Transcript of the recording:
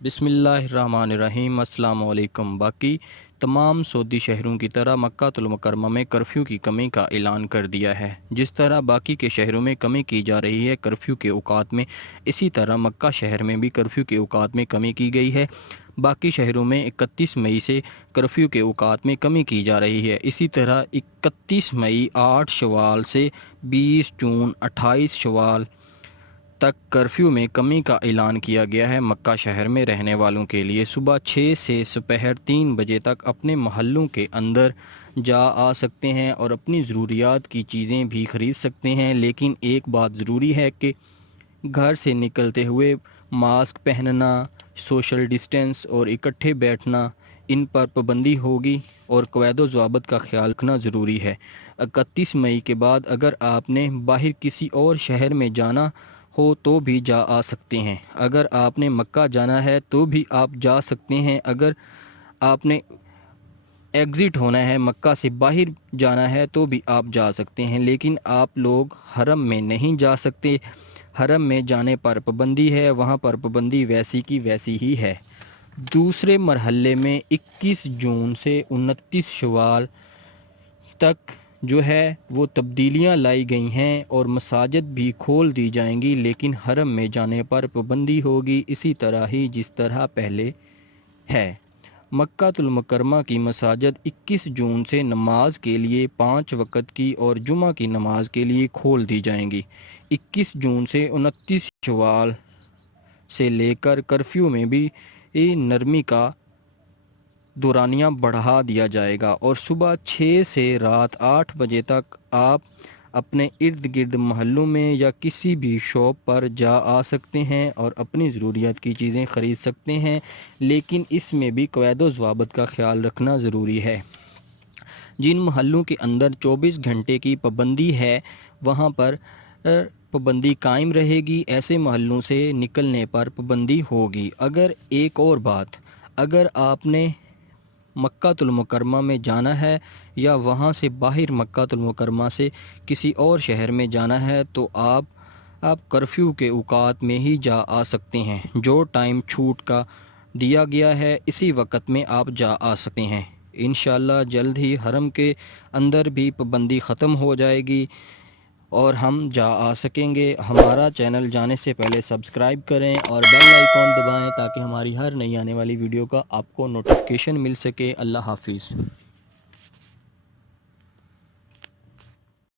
بسم اللہ الرحمن الرحیم۔ السلام علیکم۔ باقی تمام سعودی شہروں کی طرح مکہ المکرمہ میں کرفیو کی کمی کا اعلان کر دیا ہے۔ جس طرح باقی کے شہروں میں کمی کی جا رہی ہے کرفیو کے اوقات میں، اسی طرح مکہ شہر میں بھی کرفیو کے اوقات میں کمی کی گئی ہے۔ باقی شہروں میں 31 مئی سے کرفیو کے اوقات میں کمی کی جا رہی ہے۔ اسی طرح 31 مئی، 8 شوال سے 20 جون، 28 شوال تک کرفیو میں کمی کا اعلان کیا گیا ہے۔ مکہ شہر میں رہنے والوں کے لیے صبح 6 سے دوپہر 3 بجے تک اپنے محلوں کے اندر جا آ سکتے ہیں اور اپنی ضروریات کی چیزیں بھی خرید سکتے ہیں، لیکن ایک بات ضروری ہے کہ گھر سے نکلتے ہوئے ماسک پہننا، سوشل ڈسٹینس اور اکٹھے بیٹھنا، ان پر پابندی ہوگی اور قواعد و ضوابط کا خیال رکھنا ضروری ہے۔ 31 مئی کے بعد اگر آپ نے باہر کسی اور شہر میں جانا ہو تو بھی جا آ سکتے ہیں۔ اگر آپ نے مکہ جانا ہے تو بھی آپ جا سکتے ہیں۔ اگر آپ نے ایگزٹ ہونا ہے، مکہ سے باہر جانا ہے تو بھی آپ جا سکتے ہیں، لیکن آپ لوگ حرم میں نہیں جا سکتے۔ حرم میں جانے پر پابندی ہے، وہاں پر پابندی ویسی کی ویسی ہی ہے۔ دوسرے مرحلے میں 21 جون سے 29 شوال تک جو ہے وہ تبدیلیاں لائی گئی ہیں اور مساجد بھی کھول دی جائیں گی، لیکن حرم میں جانے پر پابندی ہوگی اسی طرح ہی جس طرح پہلے ہے۔ مکہ المکرمہ کی مساجد 21 جون سے نماز کے لیے 5 وقت کی اور جمعہ کی نماز کے لیے کھول دی جائیں گی۔ 21 جون سے 29 شوال سے لے کر کرفیو میں بھی نرمی کا دورانیہ بڑھا دیا جائے گا اور صبح 6 سے رات 8 بجے تک آپ اپنے ارد گرد محلوں میں یا کسی بھی شاپ پر جا آ سکتے ہیں اور اپنی ضروریات کی چیزیں خرید سکتے ہیں، لیکن اس میں بھی قواعد و ضوابط کا خیال رکھنا ضروری ہے۔ جن محلوں کے اندر 24 گھنٹے کی پابندی ہے وہاں پر پابندی قائم رہے گی، ایسے محلوں سے نکلنے پر پابندی ہوگی۔ اگر ایک اور بات، اگر آپ نے مکہ المکرمہ میں جانا ہے یا وہاں سے باہر مکہ المکرمہ سے کسی اور شہر میں جانا ہے تو آپ کرفیو کے اوقات میں ہی جا آ سکتے ہیں۔ جو ٹائم چھوٹ کا دیا گیا ہے اسی وقت میں آپ جا آ سکتے ہیں۔ انشاءاللہ جلد ہی حرم کے اندر بھی پابندی ختم ہو جائے گی اور ہم جا آ سکیں گے۔ ہمارا چینل جانے سے پہلے سبسکرائب کریں اور بیل آئیکن دبائیں تاکہ ہماری ہر نئی آنے والی ویڈیو کا آپ کو نوٹیفیکیشن مل سکے۔ اللہ حافظ۔